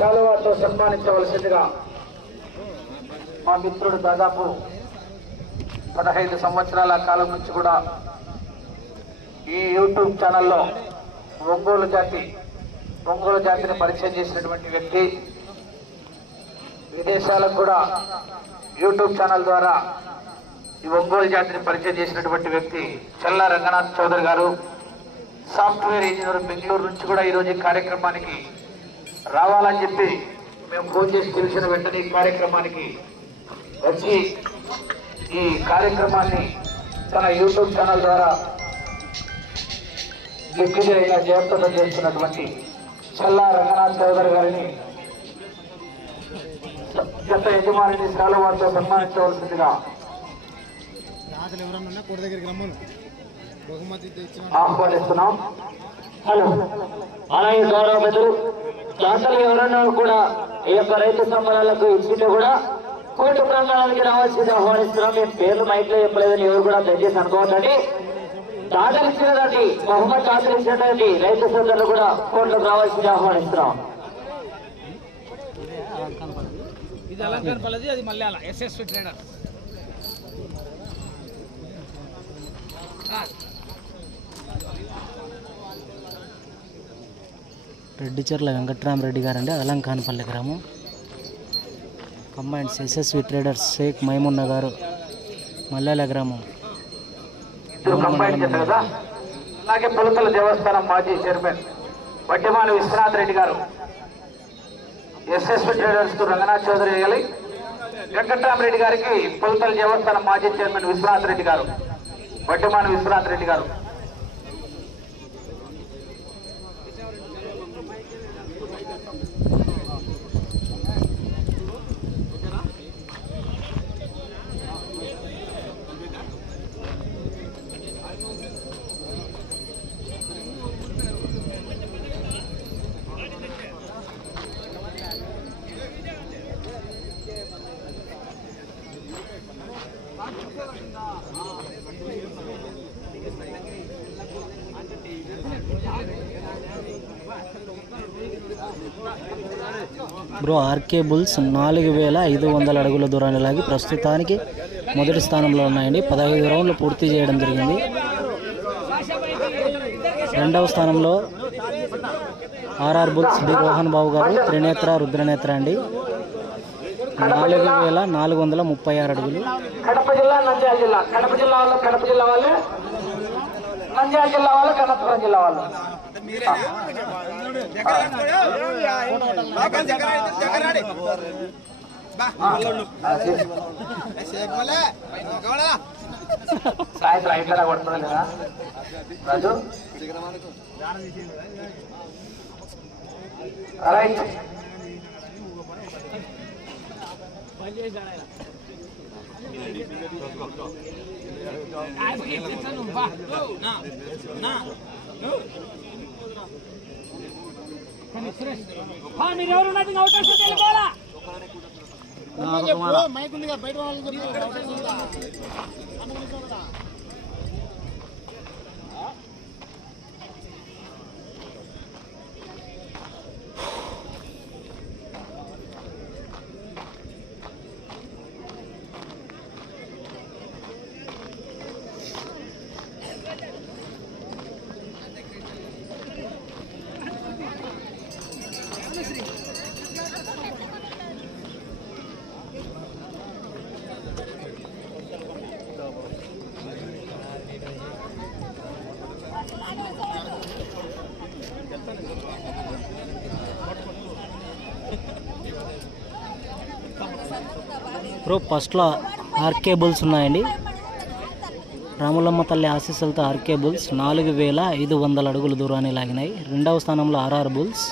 శాలువాతో సన్మానించవలసిందిగా మా మిత్రుడు దాదాపు పదహైదు సంవత్సరాల కాలం నుంచి కూడా ఈ యూట్యూబ్ ఛానల్లో ఒంగోలు జాతి ఒంగోలు జాతిని పరిచయం చేసినటువంటి వ్యక్తి విదేశాలకు కూడా యూట్యూబ్ ఛానల్ ద్వారా ఈ ఒంగోలు జాతిని పరిచయం చేసినటువంటి వ్యక్తి చల్లా రంగనాథ్ చౌదరి గారు. సాఫ్ట్వేర్ ఇంజనీర్ బెంగళూరు నుంచి కూడా ఈరోజు ఈ కార్యక్రమానికి రావాలని చెప్పి మేము ఫోన్ చేసి తెలిసిన వెంటనే ఈ కార్యక్రమానికి వచ్చి ఈ కార్యక్రమాన్ని తన యూట్యూబ్ ఛానల్ ద్వారా దిగ్విజయంగా జయప్రదం చేస్తున్నటువంటి చల్లా రంగనాథ్ చౌదరి గారిని గత యజమానిని శాలవారితో సన్మానించవలసిందిగా ఆహ్వానిస్తున్నాం. హలో. అలాగే గౌరవ మిత్రులు. దాతలు ఎవరన్నా కూడా ఈ యొక్క రైతు సంబంధాలకు ఇచ్చింది కూడా కోర్టు ప్రాంగణానికి రావాల్సింది ఆహ్వానిస్తున్నాం. మేము పేర్లు మైట్లో చెప్పలేదని ఎవరు కూడా దయచేసి అనుకోవద్దండి. దాతలు ఇచ్చినటువంటి బహుమతి దాతలు ఇచ్చినటువంటి రైతు సోదరులు కూడా కోర్టులకు రావాల్సింది ఆహ్వానిస్తున్నాం. ఇది అలంకార పల్లది అది మళ్ళీ అలా. ఎస్ఎస్ ట్రేడర్ రెడ్డిచెర్ల వెంకట్రామరెడ్డి గారండి అలంకానపల్లి గ్రామం. Combines SSV traders Shaik Maimunna గారు మల్లెల గ్రామం. అలాగే పులకల దేవస్థానం మాజీ చైర్మన్ వడ్డిమాని విశ్వనాథ్ రెడ్డి గారు. ఎస్ఎస్పి ట్రేడర్స్కు రంగనాథ్ చౌదరి వేయాలి వెంకట్రామరెడ్డి గారికి పులకల దేవస్థానం మాజీ చైర్మన్ విశ్వనాథ్ రెడ్డి గారు వడ్డిమాని విశ్వనాథ్ రెడ్డి గారు. బ్రో ఆర్కే బుల్స్ నాలుగు వేల ఐదు వందల అడుగుల దూరాన్ని లాగి ప్రస్తుతానికి మొదటి స్థానంలో ఉన్నాయండి. పదహైదు రౌండ్లు పూర్తి చేయడం జరిగింది. రెండవ స్థానంలో RR bulls D Rohan Babu గారు త్రినేత్ర రుద్రనేత్ర అండి. నాలుగు వేల నాలుగు వందల ముప్పై ఆరు అడుగులు. కడప జిల్లా నంద్యాల జిల్లా. కడప జిల్లా వాళ్ళు కడప జిల్లా వాళ్ళు. మంజా జిల్లా వాళ్ళు కనకపురం జిల్లా వాళ్ళు. సాయంత్రం ఐదున్నర కొడుతుంది కదా రాజు? రైట్ మీరు ఎవరు ఉన్నది అవకాశం తెలుసుకోవాలా మైక్ ఉంది బయట చెప్పు. ఫస్ట్లో ఆర్కే బుల్స్ ఉన్నాయండి రాములమ్మ తల్లి ఆశీస్సులతో ఆర్కే బుల్స్ నాలుగు వేల ఐదు వందల అడుగుల దూరాన్ని లాగినాయి రెండవ స్థానంలో RR bulls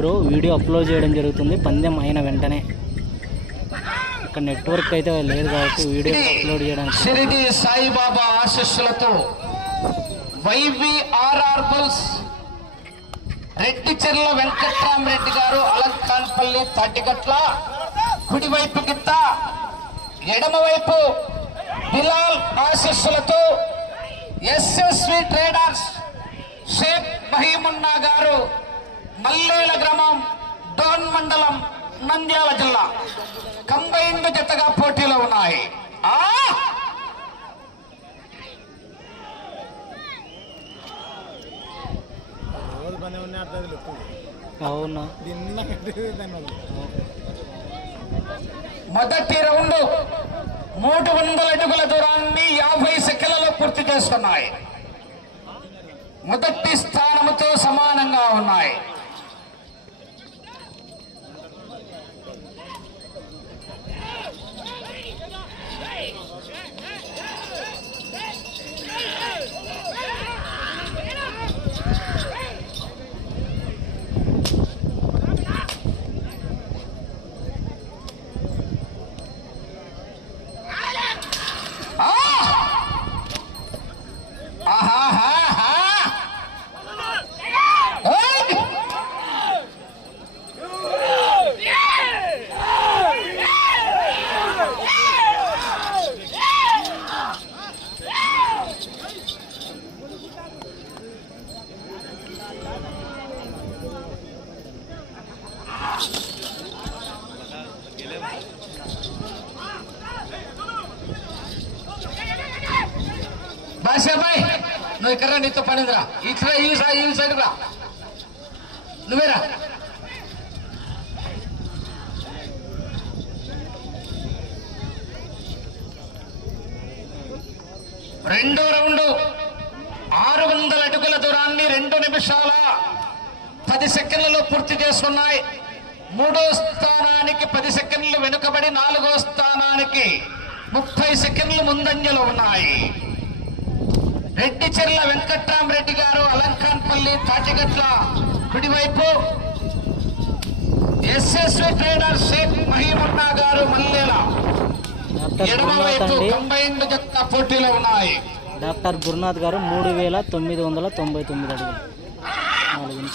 bro video upload చేయడం జరుగుతుంది. పందెం అయిన వెంటనే. ఇక్కడ నెట్వర్క్ అయితే లేదు కాబట్టి వీడియో అప్లోడ్ చేయడానికి షిరిడి సాయిబాబా ఆశస్సులతో వైవిఆర్ఆర్ బుల్స్ రెడ్డిచెర్ల వెంకట్రామరెడ్డి గారు అలంకాన్పల్లి తాటిగట్ల కుడివైపు గిత్త ఎడమవైపు బిలాల్ ఆశస్సులతో ఎస్ఎస్వి ట్రేడర్స్ షేక్ మహీమున్నా గారు మల్లేల గ్రామం డోన్ మండలం నంద్యాల జిల్లా. కంబైన్డ్ జతగా పోటీలో ఉన్నాయి. అవునా? మొదటి రౌండ్ మూడు వందల అడుగుల దూరాన్ని యాభై సెకండ్లలో పూర్తి చేసుకున్నాయి. మొదటి స్థానముతో సమానంగా ఉన్నాయి. కాసేపాయ్ నువ్వు ఇక్కడ నీతో పని ఇట్లా ఈ సైడ్ ఈ సైడ్ రా. నువ్వేరా రెండో రౌండ్ ఆరు వందల అడుగుల దూరాన్ని రెండు నిమిషాల పది సెకండ్లలో పూర్తి చేసుకున్నాయి. మూడో స్థానానికి పది సెకండ్లు వెనుకబడి నాలుగో స్థానానికి ముప్పై సెకండ్లు ముందంజలో ఉన్నాయి. రెడ్డి చెర్ల వెంకట్రామరెడ్డి గారు అలంకాన్పల్లి తాటిగట్ల కుడివైపు. ఎస్ఎస్వి ట్రేడర్ షేక్ మహీమున్నా గారు మల్లేల. ఎడమవైపు కంబైన్డ్ జత పోటీలో ఉన్నాయి. డాక్టర్ గురునాథ్ గారు మూడు వేల తొమ్మిది వందల తొంభై తొమ్మిది అడుగులు.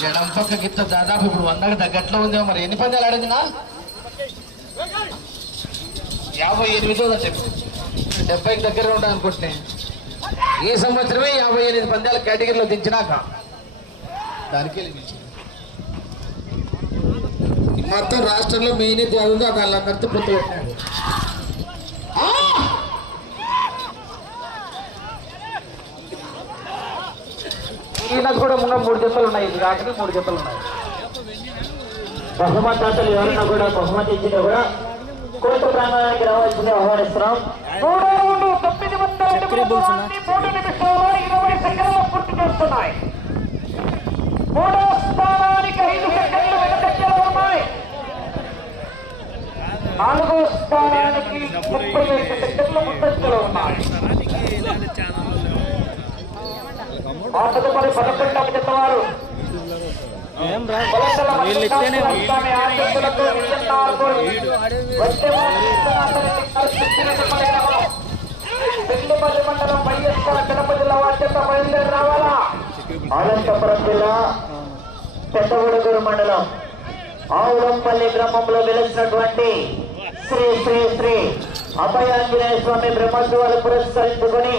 ఎడం పక్క గిత్త దాదాపు ఇప్పుడు వందకి తగ్గట్లో ఉందేమో మరి. ఎన్ని పందాలు ఆడిందినా? యాభై ఎనిమిదో చెప్పి. డెబ్బైకి దగ్గర ఉంటాను అనుకుంటున్నా ఈ సంవత్సరమే యాభై ఎనిమిది పందాల కేటగిరీలో దించినాక. దానికి గెలిపించింది. మొత్తం రాష్ట్రంలో మెయిన్ ఉందో వాళ్ళందరితో పొత్తు పెట్టాడు ఈయనకు కూడా ఉన్న మూడు జతలు ఉన్నాయి. ఇది కాకుండా మూడు జతలు ఉన్నాయి. బహుమతి దాతలు ఎవరైనా కూడా బహుమతి ఇచ్చినా కూడా కోర్టు ప్రాంగణానికి రావాల్సింది ఆహ్వానిస్తున్నాం. వెనకలో ఉన్నాయి నాలుగో స్థానానికి ముప్పై ఐదు సెకండ్లు ముందంజలో ఉన్నాయి పదకొండవ ఏం రా వీళ్ళు వచ్చే పెళ్ళిపల్లి మండలం వైఎస్ఆర్ కడప జిల్లా అత్యంత బయలుదేరి రావాలా? అనంతపురం జిల్లా పెద్దగూడూరు మండలం ఆవులంపల్లి గ్రామంలో వెలిసినటువంటి శ్రీ శ్రీ శ్రీ అభయాంజనేయ స్వామి బ్రహ్మోత్సవాలు పురస్కరించుకొని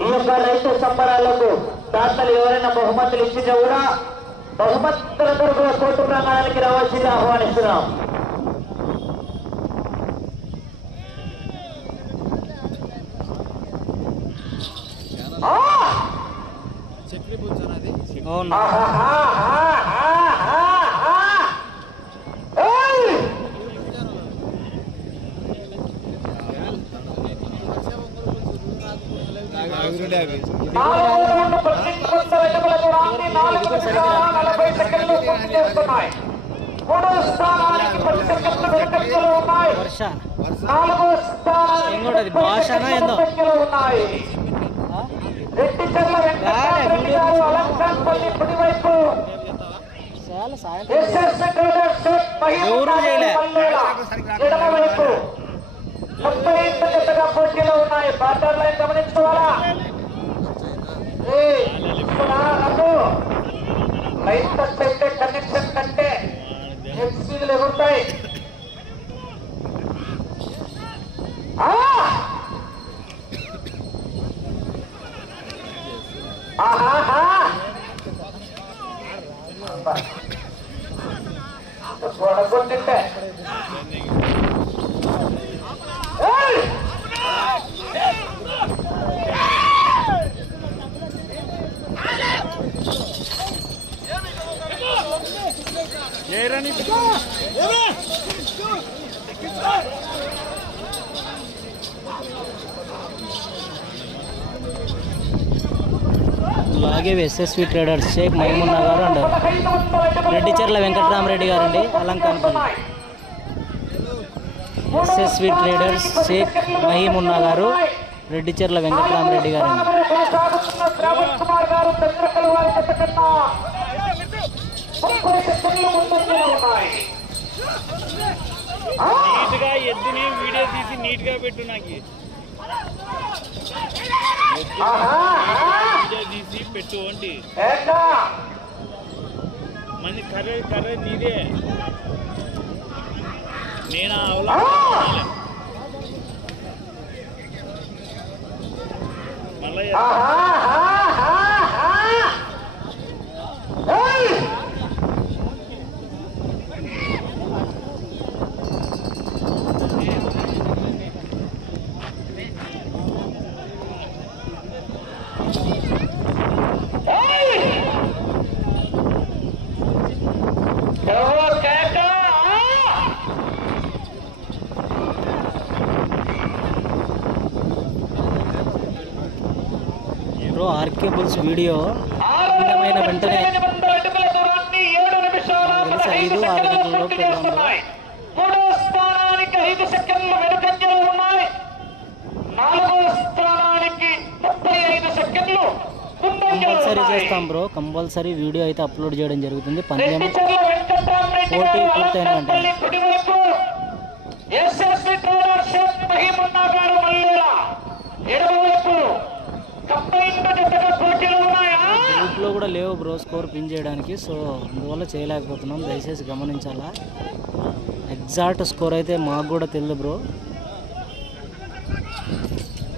ఈ యొక్క రైతు సంబరాలకు దాతలు ఎవరైనా బహుమతులు ఇచ్చినా కూడా బహుమతుల తరపున కోర్టు ప్రాంగణానికి రావాల్సింది ఆహ్వానిస్తున్నాం చక్రీ పుచ్చాను అది అవును ఆవిరుండే అవి నాలుగో రౌండ్ పద్దెనిమిది వందల అడుగుల దూరాన్ని నాలుగు నిమిషాల నలభై సెకండ్లు పూర్తి చేస్తున్నాయి మూడో స్థానానికి పది సెకండ్లు వెనుకంజలో ఉన్నాయి నాలుగో స్థానానికి? ముందంజలో ఉన్నాయి. రెడ్డి చెర్ల వెంకటరామరెడ్డి గారు అలంకాన్పల్లి కుడివైపు ఎవరు చేయలే. ఎడమవైపు ముప్పై ఇంత జతగా పోటీలో ఉన్నాయి. బార్డర్ లైన్ గమనించుకోవాలా? లైన్ అయితే కనెక్షన్ కంటే ఎక్స్పీలు ఎగురుతాయి. ఎస్ఎస్వి ట్రేడర్స్ షేక్ మహిమున్నా గారు అండ్ రెడ్డి వందల వెంకటరామరెడ్డి గారు అండి అలంకానపల్లి ఎస్ఎస్వి ట్రేడర్స్ షేక్ మహిమున్నా గారు రెడ్డిచెర్ల వెంకటరామరెడ్డి గారు అండి కొనసాగుతున్న నీట్గా ఎద్దుని వీడియో తీసి నీట్గా పెట్టు నాకు. తీసి పెట్టు అంటే ఏంటా? మంది కర్ర కర్ర నీదే నేను అవలా మళ్ళీ బ్రో ఆర్కే బుల్స్ వీడియో అందమైన వెంటనే ఐదు, ఆరు కంపల్సరీ. చేస్తాం బ్రో. కంపల్సరీ వీడియో అయితే అప్లోడ్ చేయడం జరుగుతుంది. పందెం పోటీ పూర్తయిన వెంటనే. మహిమున్నా గారు ఎడమవైపు కంబైన్డ్ జతగా పోటీలు ఉన్నాయా గ్రూప్లో కూడా లేవు బ్రో స్కోర్ పిన్ చేయడానికి. సో అందువల్ల చేయలేకపోతున్నాం. దయచేసి గమనించాలా? ఎగ్జాక్ట్ స్కోర్ అయితే మాకు కూడా తెలియదు బ్రో.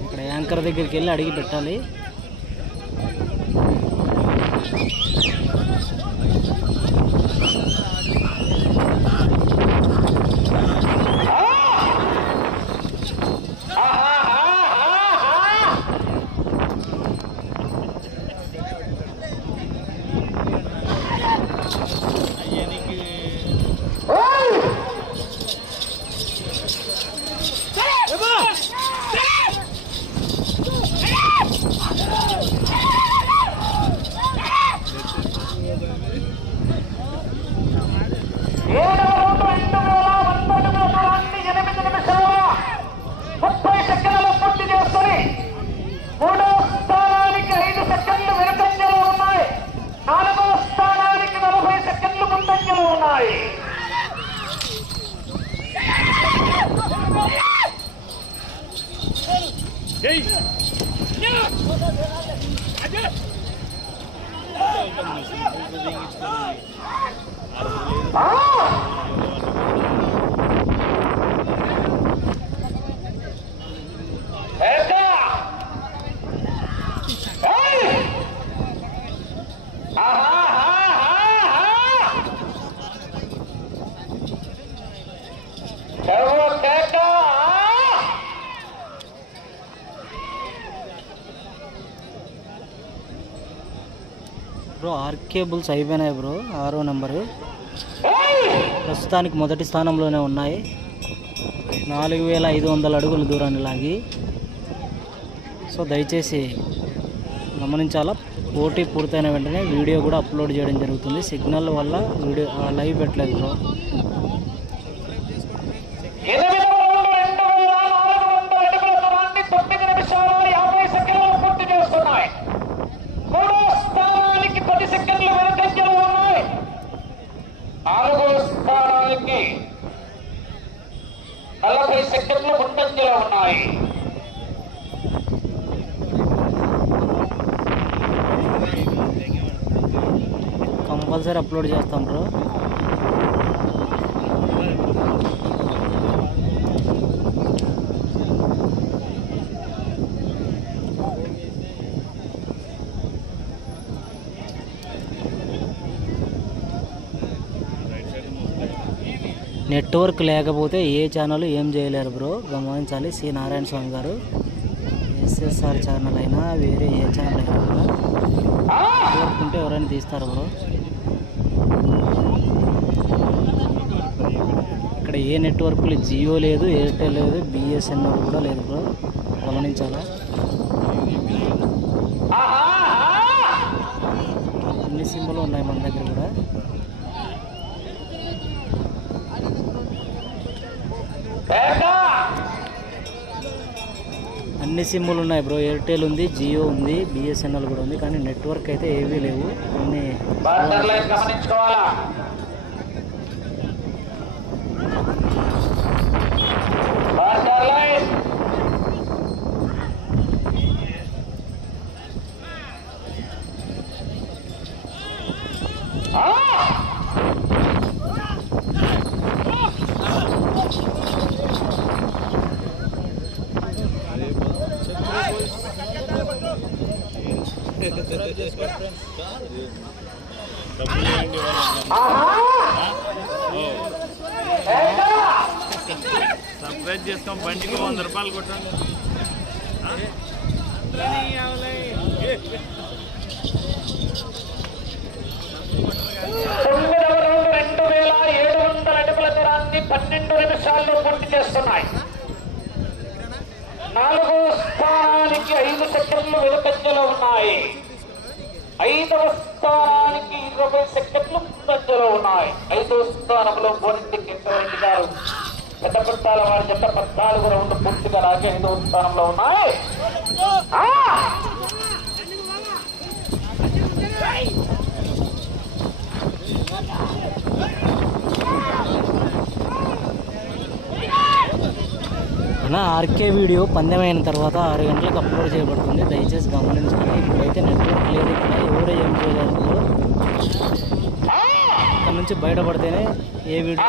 ఇక్కడ యాంకర్ దగ్గరికి వెళ్ళి అడిగి పెట్టాలి ఏడవ రౌండ్ రెండు వేల వంద అడుగుల దూరాన్ని ఎనిమిది నిమిషాల ముప్పై సెకండ్లలో పూర్తి చేసుకొని మూడో స్థానానికి ఐదు సెకండ్లు వెనుకంజలో ఉన్నాయి నాలుగో స్థానానికి నలభై సెకండ్లు ముందంజలో ఉన్నాయి ఆ! ఏకా! ఏయ్! ఆహాహాహాహా! ఎవరో కేక! కేబుల్స్ అయిపోయినాయి బ్రో. ఆరో నెంబరు. ప్రస్తుతానికి మొదటి స్థానంలోనే ఉన్నాయి. నాలుగు వేల ఐదు వందల అడుగుల దూరాన్ని లాగి. సో దయచేసి గమనించాలా? పోటీ పూర్తయిన వెంటనే వీడియో కూడా అప్లోడ్ చేయడం జరుగుతుంది. సిగ్నల్ వల్ల వీడియో లైవ్ పెట్టలేదు బ్రో ఎనిమిదవ రౌండ్ రెండు వేల నాలుగు వందల అడుగుల దూరాన్ని తొమ్మిది నిమిషాల యాభై సెకండ్లు పూర్తి చేస్తున్నాయి మూడో స్థానానికి పది సెకండ్లు వెనుకంజలో ఉన్నాయి నలభై సెకండ్లు ఉన్నాయి. కంపల్సరీ అప్లోడ్ చేస్తాం బ్రో. నెట్వర్క్ లేకపోతే ఏ ఛానల్ ఏం చేయలేరు బ్రో. గమనించాలి. సి. నారాయణ స్వామి గారు. ఎస్ఎస్ఆర్ ఛానల్ అయినా వేరే ఏ ఛానల్ అయినా నెట్వర్క్ ఉంటే ఎవరైనా తీస్తారు బ్రో. ఇక్కడ ఏ నెట్వర్క్లు జియో లేదు ఎయిర్టెల్ లేదు బిఎస్ఎన్ఎల్ కూడా లేదు బ్రో. గమనించాలా? అన్ని సిమ్లు ఉన్నాయి మన దగ్గర కూడా. అన్ని సిమ్ములు ఉన్నాయి బ్రో. ఎయిర్టెల్ ఉంది జియో ఉంది బిఎస్ఎన్ఎల్ కూడా ఉంది. కానీ నెట్వర్క్ అయితే ఏవీ లేవు. అన్ని బార్డర్ లైన్ గమనించుకోవాలా బార్డర్ లైన్ సబ్స్క్రైబ్ చేసుకో బండికి కొట్టండి రెండు వేల ఏడు వందల అడుగుల దూరాన్ని పన్నెండు నిమిషాల్లో పూర్తి చేస్తున్నాయి నాలుగో స్థానానికి ఐదు సెకండ్లు వెనుకంజలో ఉన్నాయి ఐదవ స్థానానికి ఇరవై సెకండ్లు ముందంజలో ఉన్నాయి ఐదవ స్థానంలో బోరెడ్డి కింద గారు పెద్ద పుట్టాల వారి జత పద్నాలుగు రౌండ్ పూర్తిగా ఐదవ స్థానంలో ఉన్నాయి! అన్న ఆర్కే వీడియో పందెమైన తర్వాత ఆరు గంటలకు అప్లోడ్ చేయబడుతుంది. దయచేసి గమనించండి. ఇప్పుడైతే నెట్వర్క్ లేదు ఇక్కడ. ఎవరు ఏం చేయలేరు బ్రో. ఇక్కడ నుంచి బయటపడితేనే ఏ వీడియో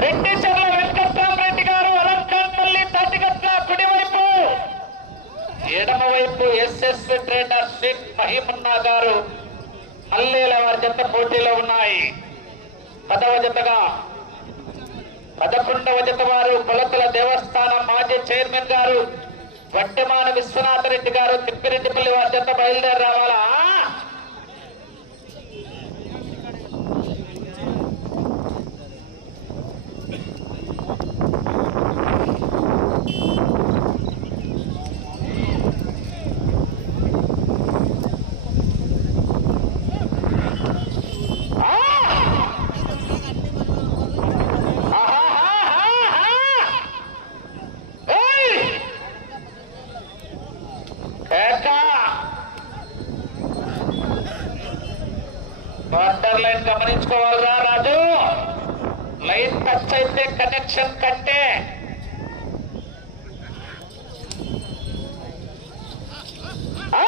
రెడ్డి చెర్ల వెంకట్రామరెడ్డి గారు అలంకాన్పల్లి తాటిగట్ల కుడివైపు ఎడమ వైపు ఎస్ఎస్ ట్రేడర్ షేక్ మహిమున్నా గారు మల్లేల వారి జత పోటీలో ఉన్నాయి పదవ జతగా పదకొండవ జత వారు కొలతల దేవస్థానం మాజీ చైర్మన్ గారు వడ్డమాన విశ్వనాథ రెడ్డి గారు చెత్త బయలుదేరి రావాలా బార్డర్ లైన్ గమనించుకోవాలిరా రాజు లైన్ టచ్ అయితే కనెక్షన్ కట్టే ఆ!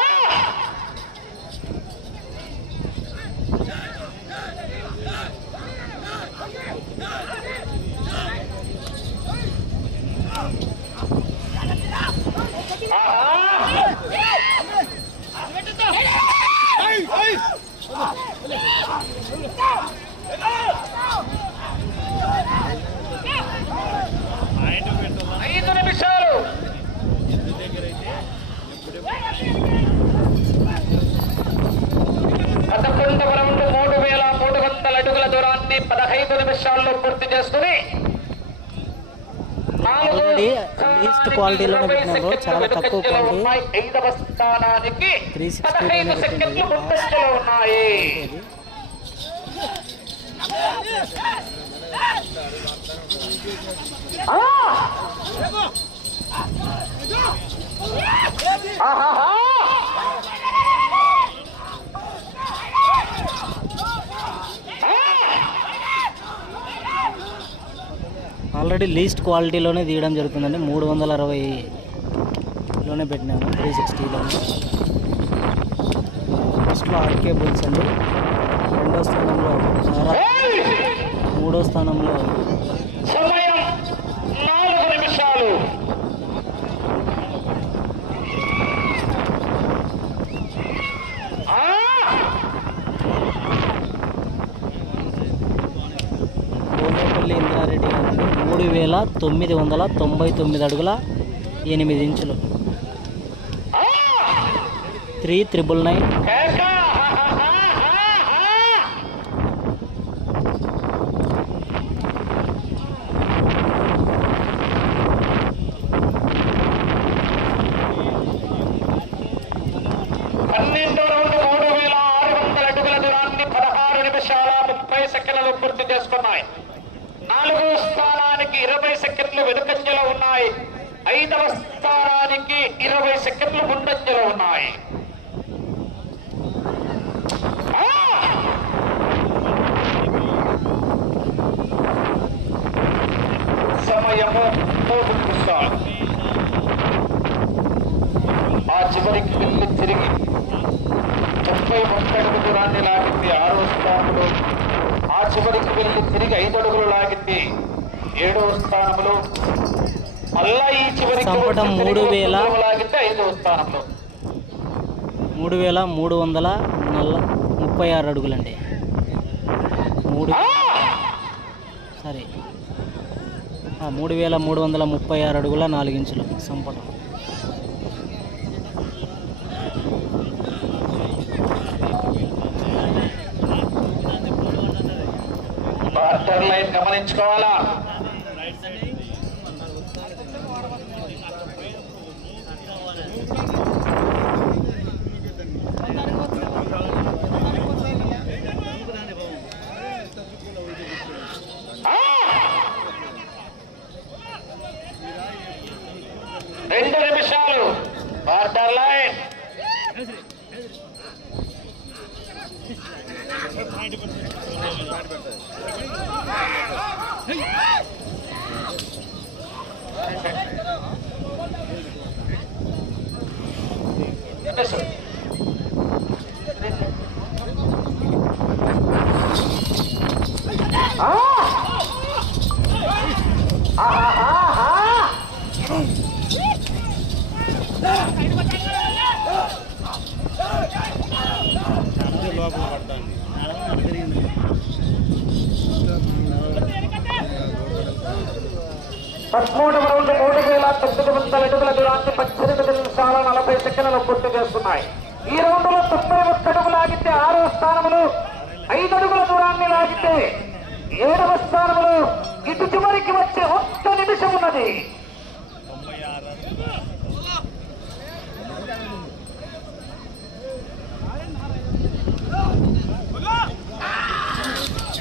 ఆహా! పదహైదు నిమిషాల్లో పూర్తి చేసుకుని నాలుగు Already క్వాలిటీలోనే పెట్టినారు. చాలా తక్కువ క్వాలిటీ. ఉన్నాయి. ఐదవ స్థానానికి 360 పదహైదు లోనే సెకండ్లు పెట్టింది. ముందంజలో ఉన్నాయి ఇది ఆహాహా! ఆల్రెడీ లీస్ట్ క్వాలిటీలోనే తీయడం జరుగుతుందండి. మూడు వందల అరవైలోనే పెట్టినాము త్రీ సిక్స్టీలోనే. ఫస్ట్లో ఆర్కే బుల్స్ అండి. రెండో స్థానంలో మూడో స్థానంలో సమయం నాలుగు నిమిషాలు ఆ! కోనేపల్లి ఇంద్రారెడ్డి గారండి మూడు వేల తొమ్మిది వందల తొంభై తొమ్మిది అడుగుల ఎనిమిది ఇంచులు. త్రీ త్రిబుల్ నైన్ కేక! ఆహాహాహాహా! పన్నెండో రౌండ్ మూడు వేల ఆరు వందల అడుగుల దూరాన్ని పదహారు నిమిషాల ముప్పై సెకండ్లు పూర్తి చేసుకున్నాయి నాలుగో స్థానానికి ఇరవై సెకండ్లు వెనుకంజలో ఉన్నాయి ఐదవ స్థానానికి ఇరవై సెకండ్లు ముందంజలో ఉన్నాయి ఆ! సమయము మూడు నిమిషాలు ఆ చివరికి వెళ్ళి తిరిగి తొంభై ఒక్కడుగు దూరాన్ని లాగింది ఆరో స్థానంలో ఆ చివరికి వెళ్ళి తిరిగి ఐదు అడుగులు లాగింది ఏడవ స్థానంలో మళ్ళా ఈ చివరికి సంపటం మూడు వేల- మూడు వేల మూడు వందల నల్ల ముప్పై ఆరు అడుగులండి. మూడు! సారీ. మూడు వేల మూడు వందల ముప్పై ఆరు అడుగుల నాలుగు ఇంచులు సంపటం. గమనించుకోవాలా? Ah! Ah! ah! పదమూడవ రౌండ్ మూడు వేల తొమ్మిది వందల అడుగుల దూరాన్ని పద్దెనిమిది నిమిషాల నలభై సెకండ్లు పూర్తి చేస్తున్నాయి ఈ రౌండ్లో తొంభై ఒక్క అడుగు లాగితే ఆరో స్థానములు ఐదు అడుగుల దూరాన్ని లాగితే ఏడవ స్థానములు ఇటు చివరికి వచ్చే ఒక్క నిమిషం ఉన్నది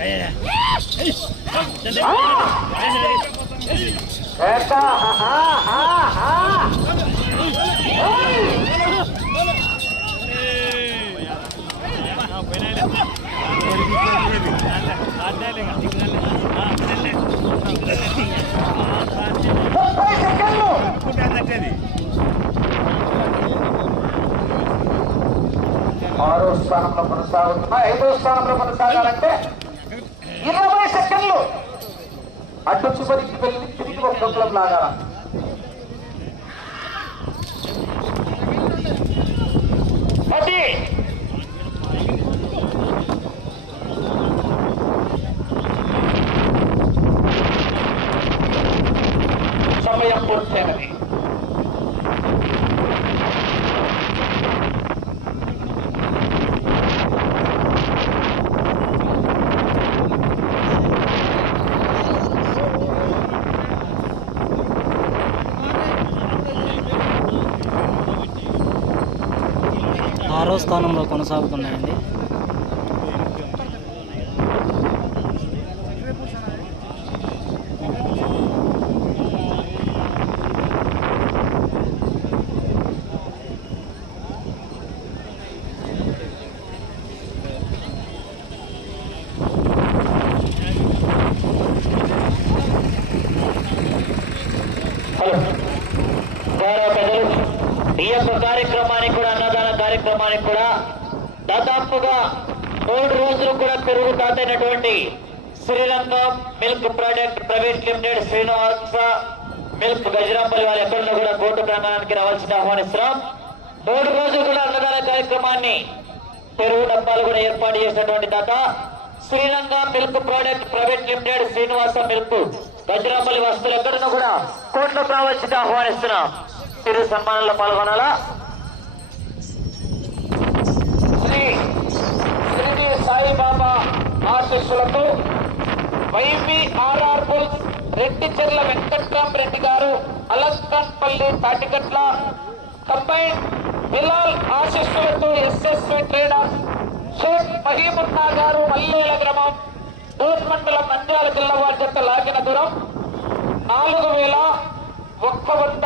ఏటా, ఆరో స్థానంలో కొనసాగుతున్నా ఐదో స్థానంలో కొనసాగాలంటే ఇరవై సెకండ్లు. అడ్డు చివరికి వెళ్ళి ఒక దొంగలం లాగాల స్థానంలో కొనసాగుతున్నాయండి. ఈ యొక్క కార్యక్రమానికి కూడా కార్యక్రమానికి కూడా దాదాపుగా మూడు రోజులు కూడా పెరుగు తాతైనటువంటి Srirangam milk product private limited Srinivasa milk Gajarampalli వారి ఎక్కడున్నా కూడా కోర్టు ప్రాంగణానికి రావాల్సిన ఆహ్వానిస్తున్నాం. మూడు రోజులు కూడా అన్నదాన కార్యక్రమాన్ని పెరుగు డబ్బాలు కూడా ఏర్పాటు చేసినటువంటి దాత Sriranga milk product private limited Srinivasa milk Gajarampalli వస్తువులు ఎక్కడున్నా కూడా కోర్టుకు రావాల్సింది ఆహ్వానిస్తున్నాం. తిరు సన్మానంలో పాల్గొనాలా శ్రీ శ్రీని సాయిబాబా ఆశీస్సులతో వైవిఆర్ఆర్ బుల్స్ రెడ్డిచెర్ల వెంకట్రామ్ రెడ్డి గారు అలంకన్పల్లి తాటికట్ల కంబైన్ బిలాల్ ఆశీస్సులతో ఎస్ఎస్వి ట్రేడర్స్ షేక్ మహీమున్నా గారు మల్లేల గ్రామం దూర్ మండలం నంద్యాల జిల్లా వారి జత లాగిన దూరం. నాలుగు వేల ఒక్క వంద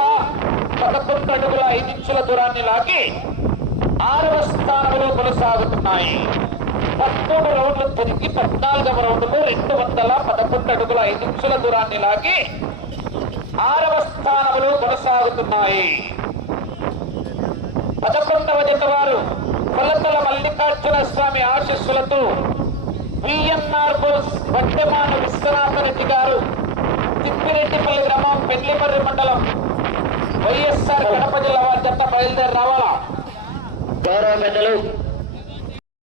పదకొండు అడుగుల ఐదు ఇంచుల దూరాన్ని లాగి ఆరవ స్థానంలో కొనసాగుతున్నాయి. పదమూడు రౌండ్లు తిరిగి పద్నాలుగవ రౌండ్లో రెండు వందల పదకొండు అడుగుల ఐదు నిమిషాల దూరాన్ని లాగి ఆరవ స్థానంలో కొనసాగుతున్నాయి. పదకొండవ జత వారు కొలతల మల్లికార్జున స్వామి ఆశీస్సులతో విఎన్ఆర్ బోస్ వర్ధమాన విశ్వనాథ రెడ్డి గారు తిప్పిరెడ్డిపల్లి గ్రామం పెళ్ళిమర్రి మండలం వైఎస్ఆర్ కడప జిల్లా వారి జత బయలుదేరి రావాలా? గౌరవ